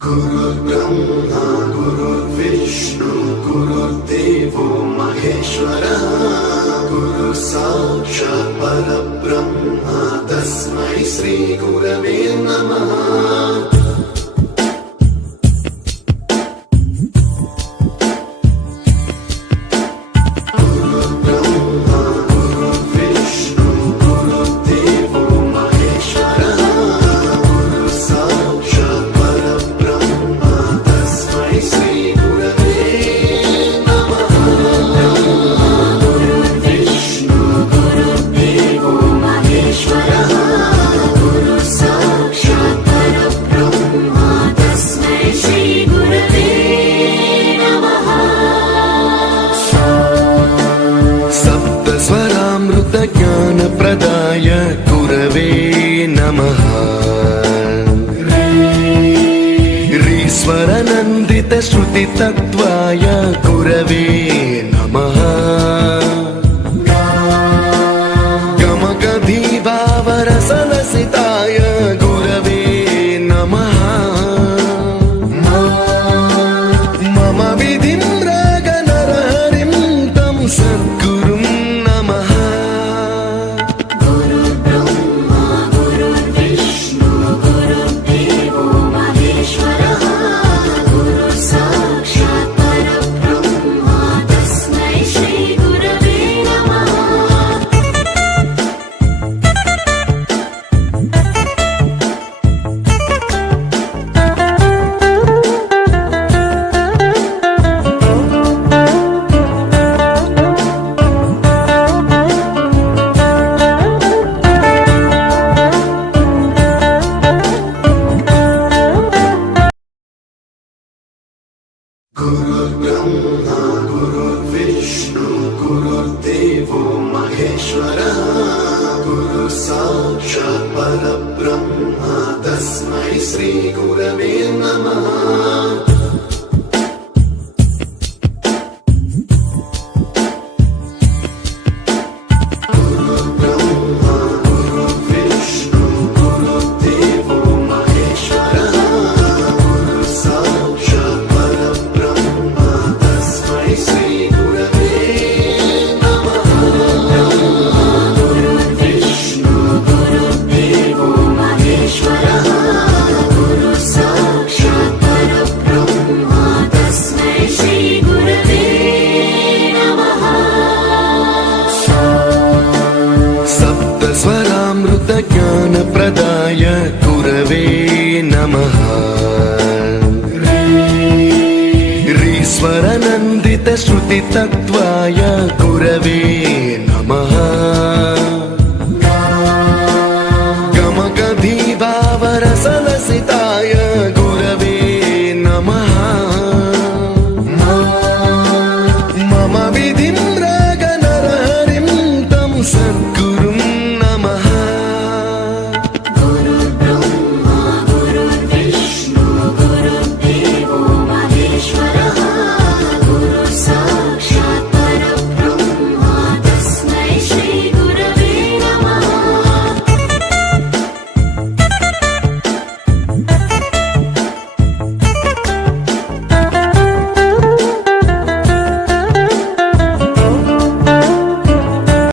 गुरुर्ब्रह्मा गुरुर्विष्णु गुरुर्देवो महेश्वरः गुरु साक्षात् परब्रह्म तस्मै श्री गुरवे नमः। ज्ञान प्रदाय गुरवे नमः। ईश्वर नंदित श्रुति तत्वाय गुरवे नमः। गमगधी भावरसलसिताय गुरवे नमः। मम विधिं रागनरहरिं तं सद्गुरुं नमः। गुरुर्ब्रह्मा गुरुर्विष्णु गुरुर्देवो महेश्वरः गुरु साक्षात् परब्रह्म तस्मै श्री गुरवे नमः। स्वरामृत ज्ञान प्रदाय गुरवे नमः। ईश्वर नंदित श्रुति तत्वाय